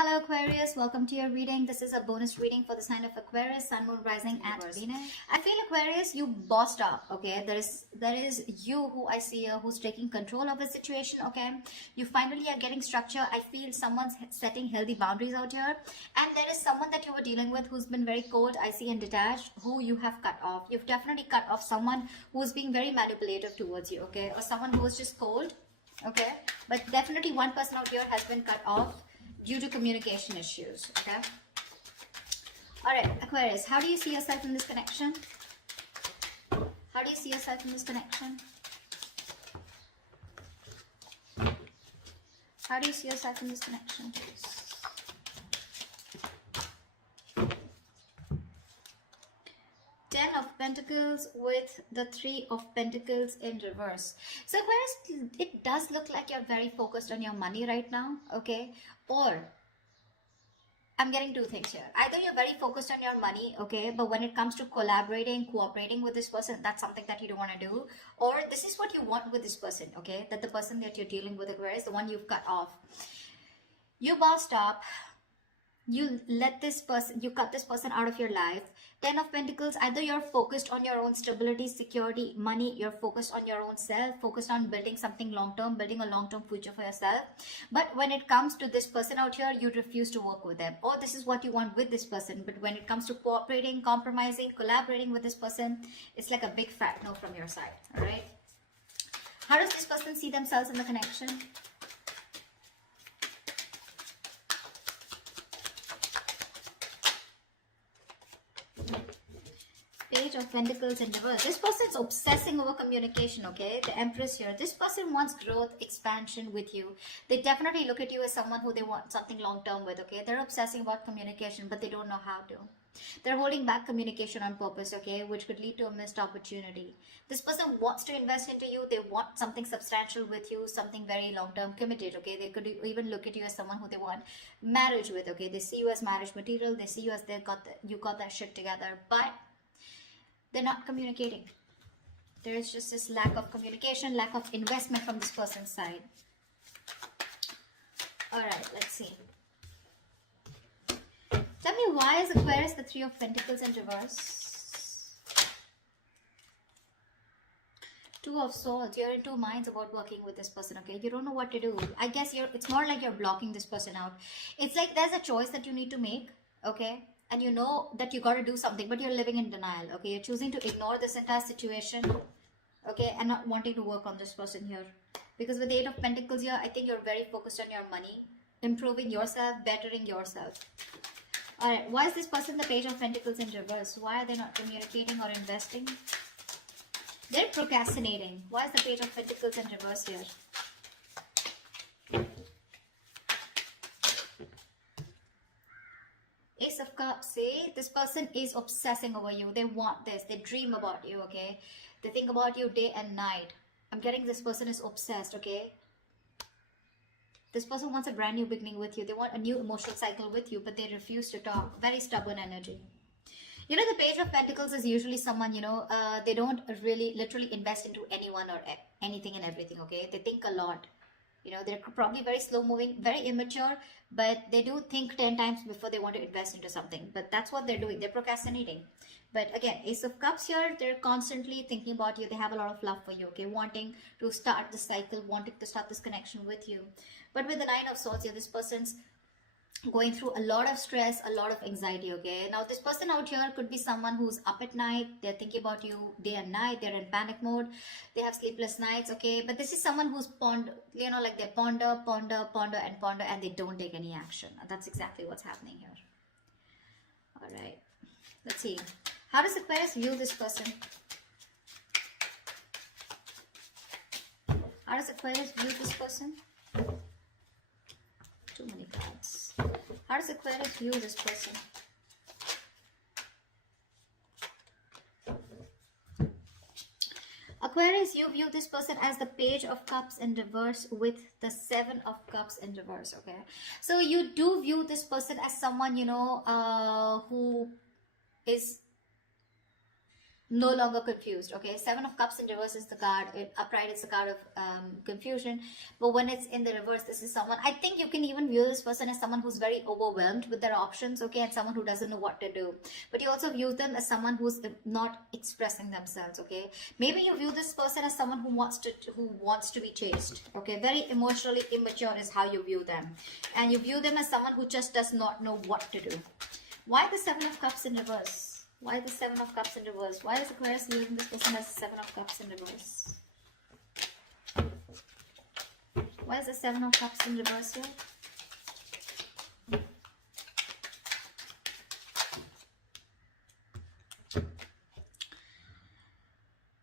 Hello Aquarius, welcome to your reading. This is a bonus reading for the sign of Aquarius, Sun, Moon, Rising at Venus. I feel Aquarius, you bossed up, okay? There is you who I see here who's taking control of the situation, okay? You finally are getting structure. I feel someone's setting healthy boundaries out here. And there is someone that you were dealing with who's been very cold, I see, and detached, who you have cut off. You've definitely cut off someone who's being very manipulative towards you, okay? Or someone who was just cold, okay? But definitely one person out here has been cut off due to communication issues, okay? All right, Aquarius, how do you see yourself in this connection? How do you see yourself in this connection? How do you see yourself in this connection, please? Ten of Pentacles with the Three of Pentacles in reverse. So Aquarius, it does look like you're very focused on your money right now, okay? Or I'm getting two things here. Either you're very focused on your money, okay, but when it comes to collaborating, cooperating with this person, that's something that you don't want to do. Or this is what you want with this person, okay? That the person that you're dealing with, Aquarius, the one you've cut off. You bossed up. You let this person, you cut this person out of your life. Ten of Pentacles, either you're focused on your own stability, security, money, you're focused on your own self, focused on building something long-term, building a long-term future for yourself. But when it comes to this person out here, you refuse to work with them. Or this is what you want with this person. But when it comes to cooperating, compromising, collaborating with this person, it's like a big fat no from your side, all right? How does this person see themselves in the connection? Page of Pentacles in reverse. This person's obsessing over communication, okay? The Empress here. This person wants growth, expansion with you. They definitely look at you as someone who they want something long-term with, okay? They're obsessing about communication, but they don't know how to. They're holding back communication on purpose, okay? Which could lead to a missed opportunity. This person wants to invest into you. They want something substantial with you, something very long-term committed, okay? They could even look at you as someone who they want marriage with, okay? They see you as marriage material. They see you as you got that shit together, but they're not communicating. There is just this lack of communication, lack of investment from this person's side. All right, let's see. Tell me, why is Aquarius the Three of Pentacles in reverse? Two of Swords. You're in two minds about working with this person, okay? You don't know what to do. I guess it's more like you're blocking this person out. It's like there's a choice that you need to make, okay? And you know that you got to do something, but you're living in denial, okay? You're choosing to ignore this entire situation, okay? And not wanting to work on this person here. Because with the Eight of Pentacles here, I think you're very focused on your money, improving yourself, bettering yourself. All right, why is this person the Page of Pentacles in reverse? Why are they not communicating or investing? They're procrastinating. Why is the Page of Pentacles in reverse here? Ace of Cups, see? This person is obsessing over you. They want this. They dream about you, okay? They think about you day and night. I'm getting this person is obsessed, okay? This person wants a brand new beginning with you. They want a new emotional cycle with you, but they refuse to talk. Very stubborn energy. You know, the Page of Pentacles is usually someone, you know, they don't really literally invest into anyone or anything and everything, okay? They think a lot. You know, they're probably very slow moving, very immature, but they do think 10 times before they want to invest into something. But that's what they're doing. They're procrastinating. But again, Ace of Cups here, they're constantly thinking about you. They have a lot of love for you, okay? Wanting to start the cycle, wanting to start this connection with you. But with the Nine of Swords here, this person's going through a lot of stress, a lot of anxiety, okay? Now this person out here could be someone who's up at night. They're thinking about you day and night. They're in panic mode. They have sleepless nights, okay? But this is someone who's you know, like they ponder, and they don't take any action. That's exactly what's happening here. All right, let's see. How does Aquarius view this person? How does Aquarius view this person? Too many cards. How does Aquarius view this person? Aquarius, you view this person as the Page of Cups in reverse with the Seven of Cups in reverse, okay? So you do view this person as someone, you know, who is no longer confused. Okay, Seven of Cups in reverse is the card. Upright is the card of confusion. But when it's in the reverse, this is someone, I think you can even view this person as someone who's very overwhelmed with their options, okay, and someone who doesn't know what to do. But you also view them as someone who's not expressing themselves. Okay, maybe you view this person as someone who wants to be chased. Okay, very emotionally immature is how you view them, and you view them as someone who just does not know what to do. Why the Seven of Cups in reverse? Why the Seven of Cups in reverse? Why is Aquarius viewing this person as the Seven of Cups in reverse? Why is the Seven of Cups in reverse here?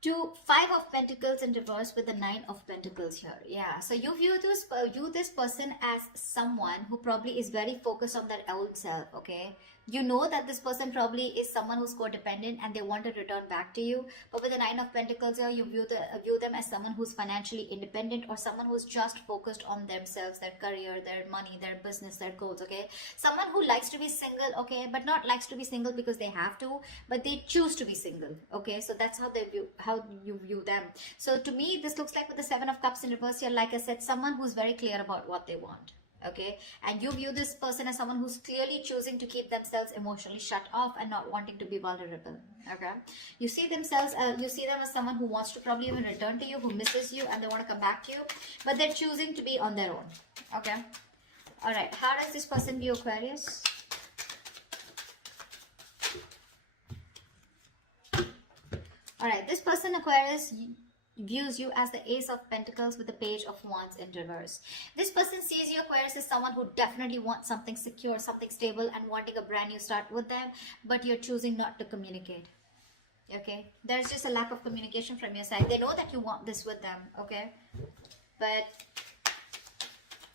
To Five of Pentacles in reverse with the Nine of Pentacles here. Yeah, so you view this person as someone who probably is very focused on their own self, okay? You know that this person probably is someone who's codependent and they want to return back to you. But with the Nine of Pentacles here, you view them as someone who's financially independent, or someone who's just focused on themselves, their career, their money, their business, their goals, okay? Someone who likes to be single, okay, but not likes to be single because they have to, but they choose to be single, okay? So that's how you view them. So to me, this looks like with the Seven of Cups in reverse here, like I said, someone who's very clear about what they want. Okay, and you view this person as someone who's clearly choosing to keep themselves emotionally shut off and not wanting to be vulnerable. Okay, you see them as someone who wants to probably even return to you, who misses you, and they want to come back to you, but they're choosing to be on their own. Okay, all right. How does this person view Aquarius? All right, this person, Aquarius, views you as the Ace of Pentacles with the Page of Wands in reverse. This person sees you, Aquarius, as someone who definitely wants something secure, something stable, and wanting a brand new start with them, but you're choosing not to communicate. Okay, there's just a lack of communication from your side. They know that you want this with them, okay, but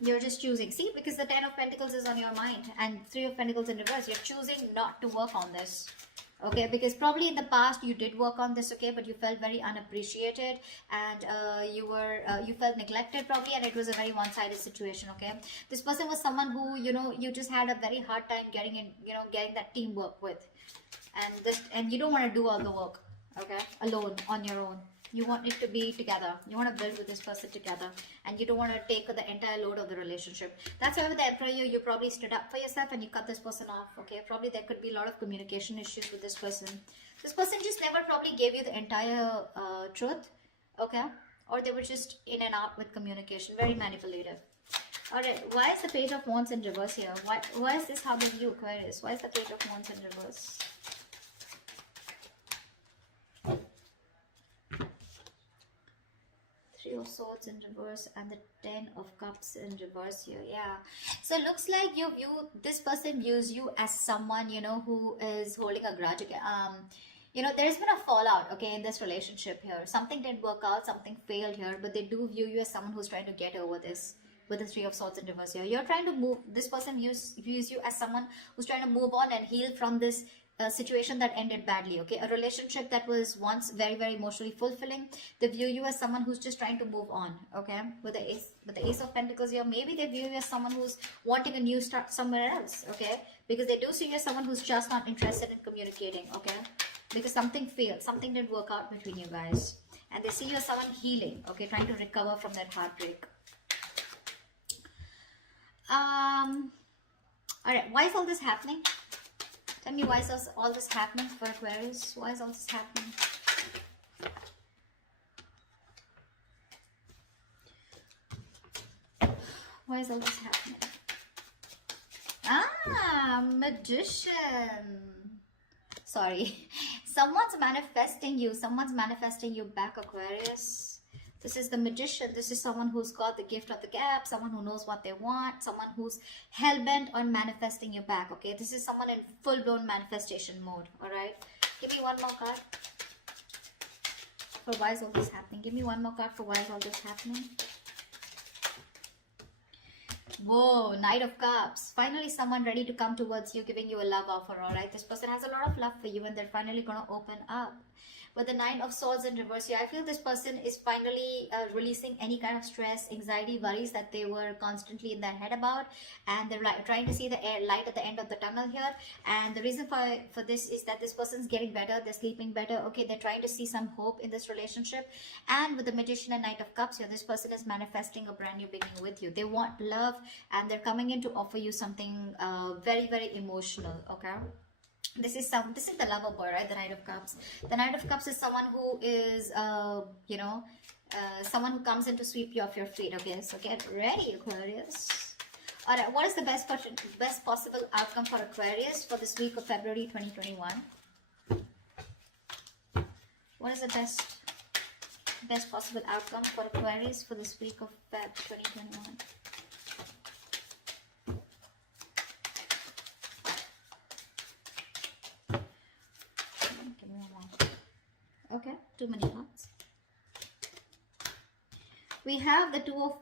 you're just choosing. See, because the Ten of Pentacles is on your mind and Three of Pentacles in reverse, you're choosing not to work on this. Okay, because probably in the past you did work on this, okay, but you felt very unappreciated, and you felt neglected probably, and it was a very one-sided situation. Okay, this person was someone who, you know, you just had a very hard time getting that teamwork with, and you don't want to do all the work, okay, alone on your own. You want it to be together. You want to build with this person together, and you don't want to take the entire load of the relationship. That's why with the Emperor, you probably stood up for yourself and you cut this person off. Okay, probably there could be a lot of communication issues with this person. This person just never probably gave you the entire truth, okay, or they were just in and out with communication. Very manipulative. All right, why is the Page of Wands in reverse here? Why is this how they view Aquarius? Why is the Page of Wands in reverse? Three of Swords in reverse and the Ten of Cups in reverse here. Yeah, so it looks like this person views you as someone, you know, who is holding a grudge. You know, there's been a fallout, okay, in this relationship here. Something didn't work out, something failed here, but they do view you as someone who's trying to get over this with the Three of Swords in reverse here. You're trying to move. This person views you as someone who's trying to move on and heal from this situation that ended badly, okay, a relationship that was once very, very emotionally fulfilling. They view you as someone who's just trying to move on, okay, with the Ace of Pentacles here. Maybe they view you as someone who's wanting a new start somewhere else, okay, because they do see you as someone who's just not interested in communicating, okay, because something failed, something didn't work out between you guys, and they see you as someone healing, okay, trying to recover from that heartbreak. All right, why is all this happening? Tell me, why is all this happening for Aquarius? Why is all this happening? Why is all this happening? Ah, Magician. Sorry. Someone's manifesting you. Someone's manifesting you back, Aquarius. This is the Magician. This is someone who's got the gift of the gap, someone who knows what they want, someone who's hell-bent on manifesting you back, okay? This is someone in full-blown manifestation mode, all right? Give me one more card for why is all this happening. Give me one more card for why is all this happening. Whoa, Knight of Cups. Finally, someone ready to come towards you, giving you a love offer, all right? This person has a lot of love for you, and they're finally going to open up. With the Nine of Swords in reverse here, I feel this person is finally releasing any kind of stress, anxiety, worries that they were constantly in their head about, and they're trying to see the light at the end of the tunnel here. And the reason for this is that this person's getting better, they're sleeping better, okay, they're trying to see some hope in this relationship. And with the Magician and Knight of Cups here, this person is manifesting a brand new beginning with you. They want love, and they're coming in to offer you something very, very emotional, okay? This is the lover boy, right? The Knight of Cups. The Knight of Cups is someone who is someone who comes in to sweep you off your feet. Okay, so get ready, Aquarius. All right, what is the best possible outcome for Aquarius for this week of February 2021? What is the best possible outcome for Aquarius for this week of Feb 2021? Okay, too many cards. We have the Two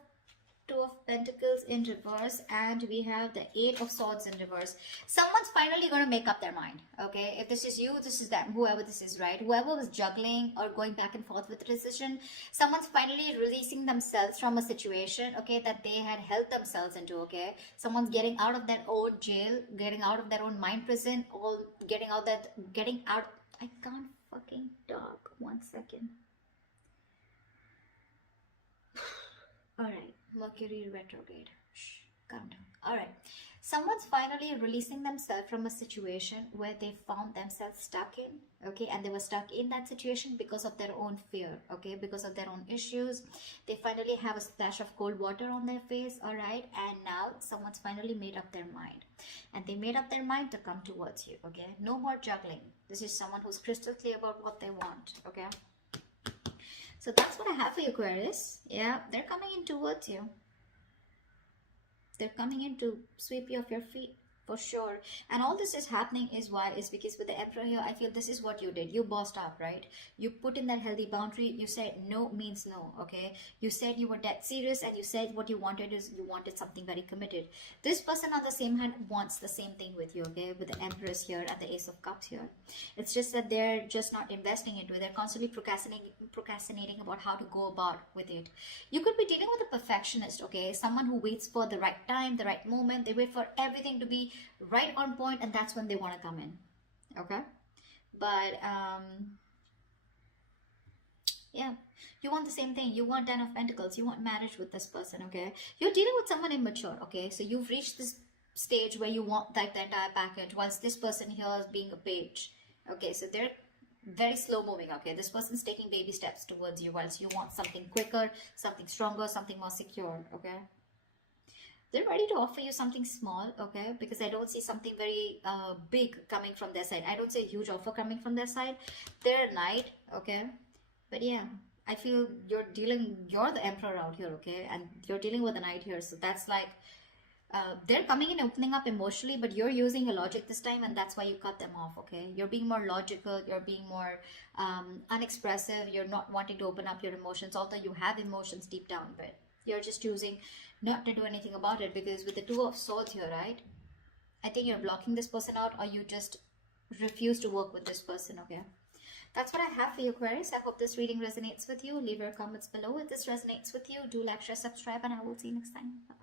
of Pentacles in reverse, and we have the Eight of Swords in reverse. Someone's finally going to make up their mind, okay? If this is you, this is them, whoever this is, right? Whoever was juggling or going back and forth with the decision, someone's finally releasing themselves from a situation, okay, that they had held themselves into, okay? Someone's getting out of their own jail, getting out of their own mind prison, or getting out. I can't fucking talk. 1 second. Alright, Mercury retrograde. Shh, calm down. Alright, someone's finally releasing themselves from a situation where they found themselves stuck in, okay, and they were stuck in that situation because of their own fear, okay, because of their own issues. They finally have a splash of cold water on their face, alright, and now someone's finally made up their mind, and they made up their mind to come towards you, okay? No more juggling. This is someone who's crystal clear about what they want, okay? So that's what I have for you, Aquarius. Yeah, they're coming in towards you. They're coming in to sweep you off your feet, for sure. And all this is happening is because with the Emperor here, I feel this is what you did. You bossed up, right? You put in that healthy boundary. You said no means no, okay? You said you were that serious, and you said what you wanted is you wanted something very committed. This person on the same hand wants the same thing with you, okay? With the Empress here and the Ace of Cups here. It's just that they're just not investing into it. They're constantly procrastinating about how to go about with it. You could be dealing with a perfectionist, okay? Someone who waits for the right time, the right moment. They wait for everything to be right on point, and that's when they want to come in, okay? But yeah, you want the same thing. You want 10 of Pentacles. You want marriage with this person, okay? You're dealing with someone immature, okay? So you've reached this stage where you want like the entire package, whilst this person here is being a page, okay? So they're very slow moving, okay? This person's taking baby steps towards you, whilst you want something quicker, something stronger, something more secure, okay? They're ready to offer you something small, okay? Because I don't see something very big coming from their side. I don't see a huge offer coming from their side. They're a knight, okay? But yeah, I feel you're the Emperor out here, okay? And you're dealing with a knight here. So that's like, they're coming in, opening up emotionally, but you're using your logic this time, and that's why you cut them off, okay? You're being more logical. You're being more unexpressive. You're not wanting to open up your emotions, although you have emotions deep down, but you're just choosing not to do anything about it, because with the Two of Swords here, right? I think you're blocking this person out, or you just refuse to work with this person, okay? That's what I have for you, Aquarius. I hope this reading resonates with you. Leave your comments below if this resonates with you. Do like, share, subscribe, and I will see you next time. Bye.